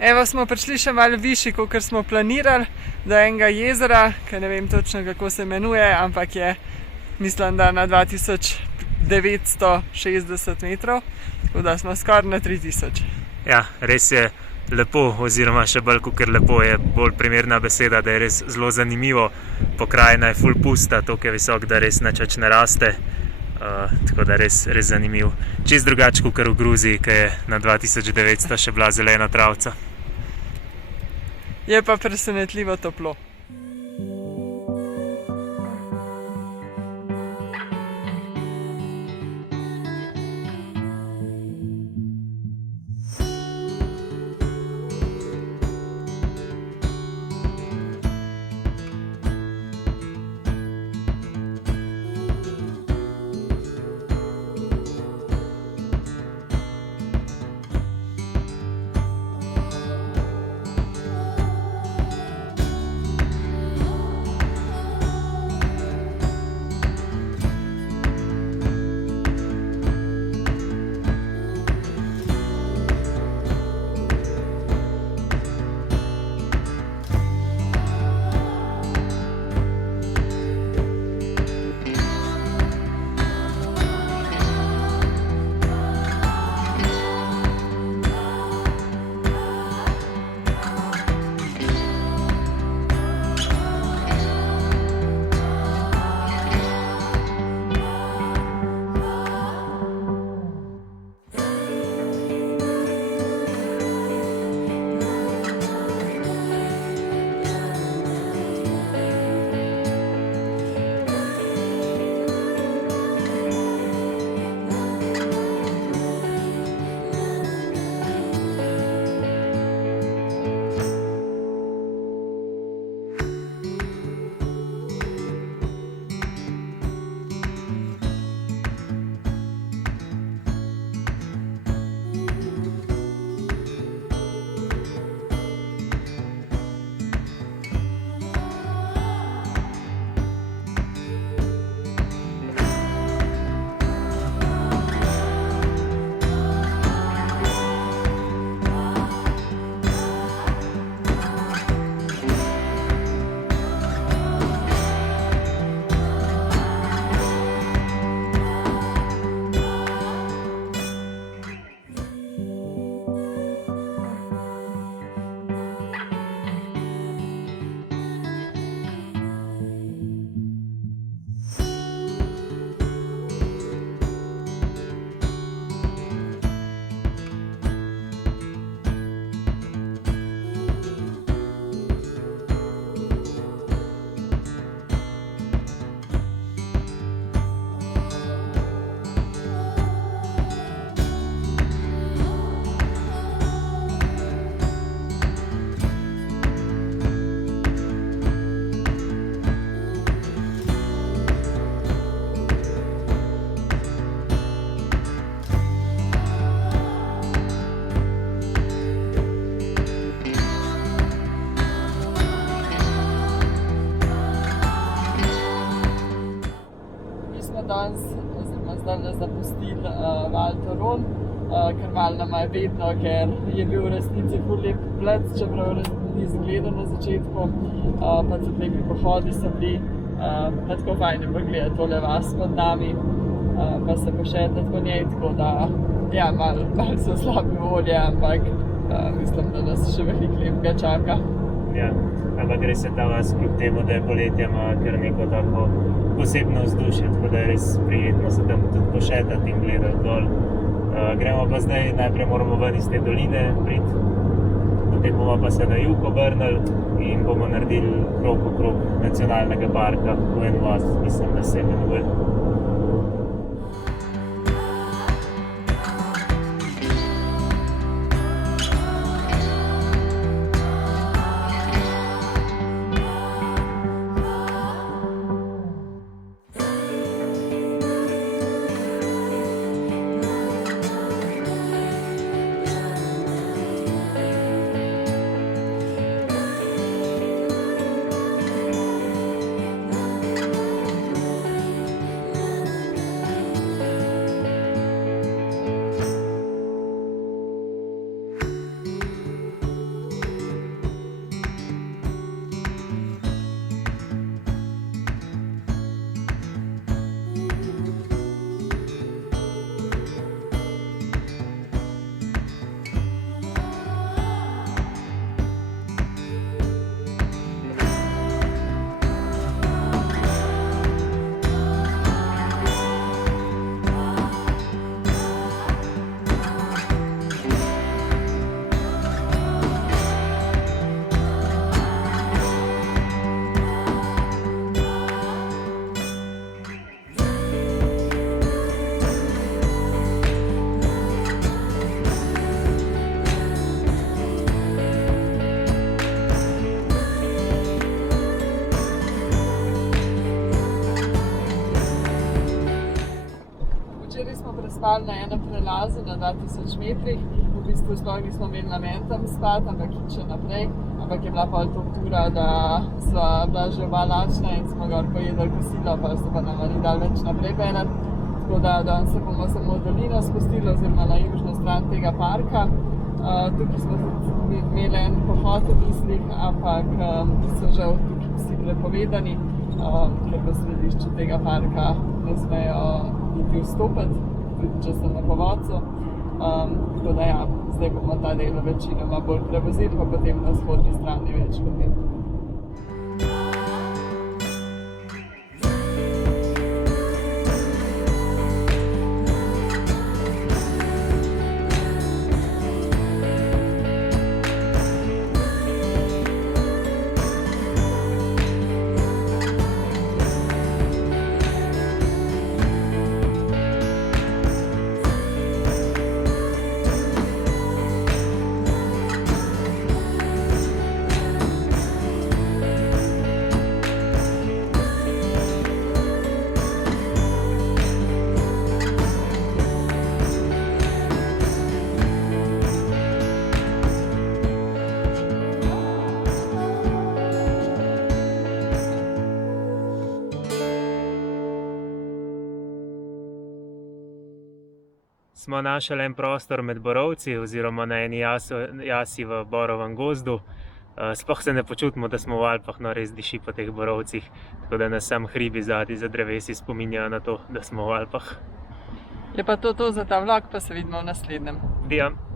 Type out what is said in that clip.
Evo, smo prišli še malo višji, kot smo planirali, do enega jezera, ki ne vem točno, kako se imenuje, ampak je, mislim, da na 2960 metrov, tako da smo skoraj na 3000. Ja, res je lepo, oziroma še bolj kot lepo je bolj primerna beseda, da je res zelo zanimivo. Pokrajina je ful pusta, toliko je visok, da res nič ne raste. Tako da res zanimiv. Čist drugače kot v Gruziji, ki je na 2900 še bila zelena travca. Je pa presenetljivo toplo. Zdaj zapustili Val Thorun, ker malo nama je vedno, ker je bil v resnici ful lep plec, čeprav ni izgledal na začetku, pa tudi lepi pohodi so bili, pa tako fajn je bilo gledati tole vas pod nami, pa se pošetati po njej, tako da ja, malo so slabe volje, ampak mislim, da nas še veliko lepega čaka. Ja, ampak res je ta vas kljub temu, da je poletje, ima kar neko tako posebno vzdušje, tako da je res prijetno se tam tudi pošetati in gledati dol. Gremo pa zdaj, najprej moramo ven iz te doline priti, potem bomo pa se na jug obrnili in bomo naredili krog okrog nacionalnega parka v en vas, mislim, da se imenuje. spali na enem prelazu na 2000 metrih. V bistvu sploh nismo imeli namen tam spati, ampak iti še naprej. Ampak je bila pol to tura, da sva bila že oba lačna in smo gor pojedli kosilo, pa so pa nama ni dali več naprej penati. Tako da danes se bomo samo v dolino spustili oziroma na južno stran tega parka. Tukaj smo tudi imeli en pohod v mislih, ampak so žal tukaj vsi prepovedani, ker v središču tega parka ne smejo niti vstopiti, tudi če so na povodcu. Tako da ja, zdaj bomo ta del večinoma bolj prevozili, pa potem na vzhodni strani več potem. Smo našli en prostor med borovci oziroma na eni jasi v borovem gozdu. Sploh se ne počutimo, da smo v Alpah, no res diši po teh borovcih, tako da nas sam hribi zadaj za drevesi spominjajo na to, da smo v Alpah. Je pa to za ta vlog, pa se vidimo v naslednjem. Dijam.